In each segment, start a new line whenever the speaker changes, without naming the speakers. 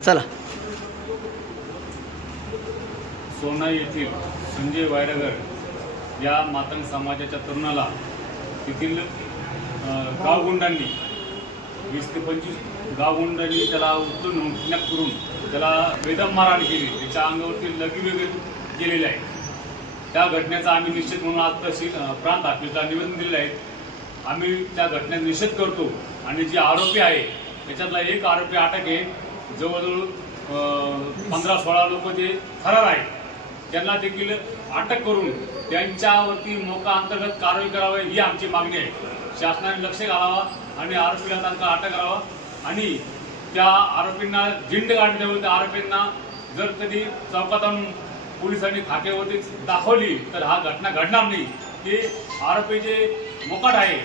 चला.
सोना येथील संजय वायरगर या मातंग समाजाच्या तरुणाला तेथील गावगुंडांनी वीस ते पंचवीस गावगुंडांनी त्याला उचलून किडनॅप करून त्याला बेदम मारहाण केली. त्याच्या अंगावरती लगी वेगळे केलेले आहे त्या घटनेचा आम्ही निश्चित म्हणून आज तहसील प्रांत आपल्याला निवेदन दिलेलं आहे. आम्ही त्या घटनेचा निषेध करतो. आणि जे आरोपी आहे त्याच्यातला एक आरोपी अटक आहे. जवळजवळ पंधरा सोळा लोक जे फरार आहेत त्यांना देखील अटक करून त्यांच्यावरती मोका अंतर्गत कारवाई करावी ही आमची मागणी आहे. शासनाने लक्ष घालावा आणि आरोपीला त्यांना अटक करावा. आणि त्या आरोपींना झिंड काढण्यावर त्या आरोपींना जर कधी चौकात पोलिसांनी खातेवरती दाखवली तर हा घटना घडणार नाही. ते आरोपी जे मोकाट आहे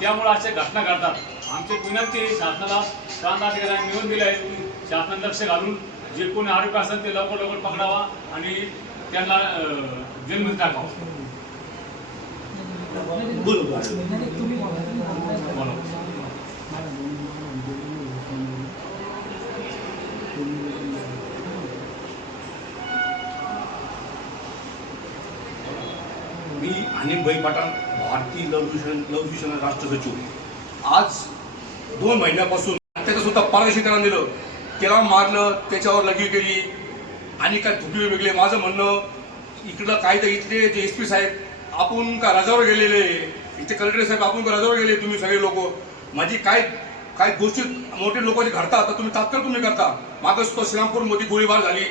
त्यामुळे अशा घटना घडतात. आमची विनंती आहे शासनाला प्रांताधिकाऱ्यांनी निवडून दिली आहे शासन लक्ष घालून जे कोणी आरोपी असेल ते लवकर लवकर पकडावा आणि त्यांना जन्म जेलमध्ये
मी अनिल भाई पठाण भारतीय लवभूषण लवभूषण राष्ट्र सचिव. आज दोन महिन्यापासून त्याचं सुद्धा पारदर्शकरण दिलं. त्याला मारलं त्याच्यावर लगी केली. आणि काय धुकले वेगळे माझं म्हणणं इकडं काय तर इथले जे एस पी साहेब आपण का रजावर गेलेले? इथे कलेक्टर साहेब आपण का रजावर गेले तुम्ही सगळे लोक? माझी काय काय गोष्टी मोठे लोक जे घडतात तर तुम्ही तात्काळ तुम्ही करता. मागं सुद्धा श्रीरामपूरमध्ये गोळीबार झाली.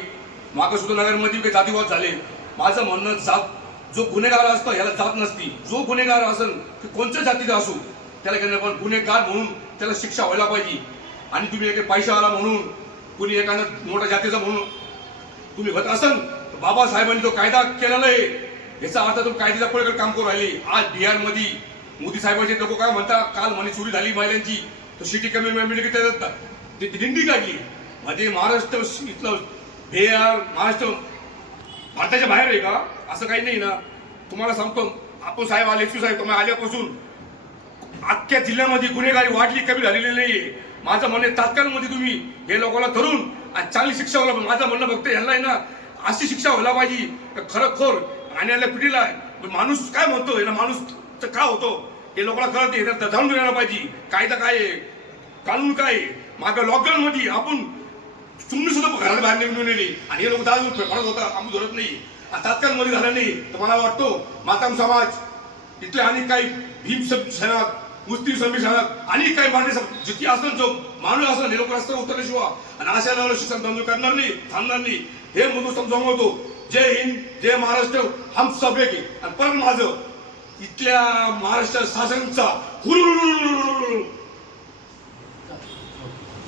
मागं सुद्धा नगरमध्ये काही जातीवाद झाले. माझं म्हणणं जात जो गुन्हेगार असतो ह्याला जात नसती. जो गुन्हेगार असेल की कोणत्या जातीचा असू त्याला पण गुन्हेगार म्हणून त्याला शिक्षा व्हायला पाहिजे. आणि तुम्ही एका पैशावाला म्हणून कुणी एखादा मोठ्या जातीचा म्हणून तुम्ही होत असाल तर बाबासाहेबांनी जो कायदा केलेला आहे याचा अर्थ तुम्ही कायद्याच्या पलीकडे काम करू राहिले. आज बिहारमध्ये मोदी साहेबांचे लोक काय म्हणतात काल म्हणे चोरी झाली महिलांची तर सिटी कमी मिळली की ते दिंडी काढली. म्हणजे महाराष्ट्र इथलं बिहार महाराष्ट्र भारताच्या बाहेर आहे का? असं काही नाही ना. तुम्हाला सांगतो आपण साहेब आले साहेब तुम्ही आल्यापासून अख्ख्या जिल्ह्यामध्ये गुन्हेगारी वाढली कमी झालेली नाहीये. माझं म्हणणं तात्काळ तात्काळमध्ये तुम्ही हे लोकांना धरून आणि चांगली शिक्षा व्हायला माझं म्हणणं फक्त यांना आहे ना अशी शिक्षा व्हायला पाहिजे. खरखोर खरोखर आणण्याला पिढीला आहे. पण माणूस काय म्हणतो याला माणूस तर का होतो? हे लोकांना कळत नाही याला जाणून घ्यायला पाहिजे. कायदा काय आहे? कानून काय आहे? मागं लॉकडाऊन मध्ये आपण तुम्ही सुद्धा घरात बाहेर निघून नेली आणि हे लोक दारू फेफाडत होता आम्ही धरत नाही. तात्काळमध्ये झालं नाही. तर मला वाटतो माताम समाज इथले आणि काही भीम सेना मुस्लिम संमिश्रणात आणि काही मांडणी जिथे असणार जो माणूस असणार निरोप रस्त्यावर उतरल्याशिवाय आणि अशा नावाला शिक्षण तांदूळ करणार नाही थांबणार नाही. हे मुद्दू समजावून होतो जय हिंद जय महाराष्ट्र. हम सब एक आणि परत माझं इथल्या महाराष्ट्र शासनचा. हुरुरुरुरुरुरुरु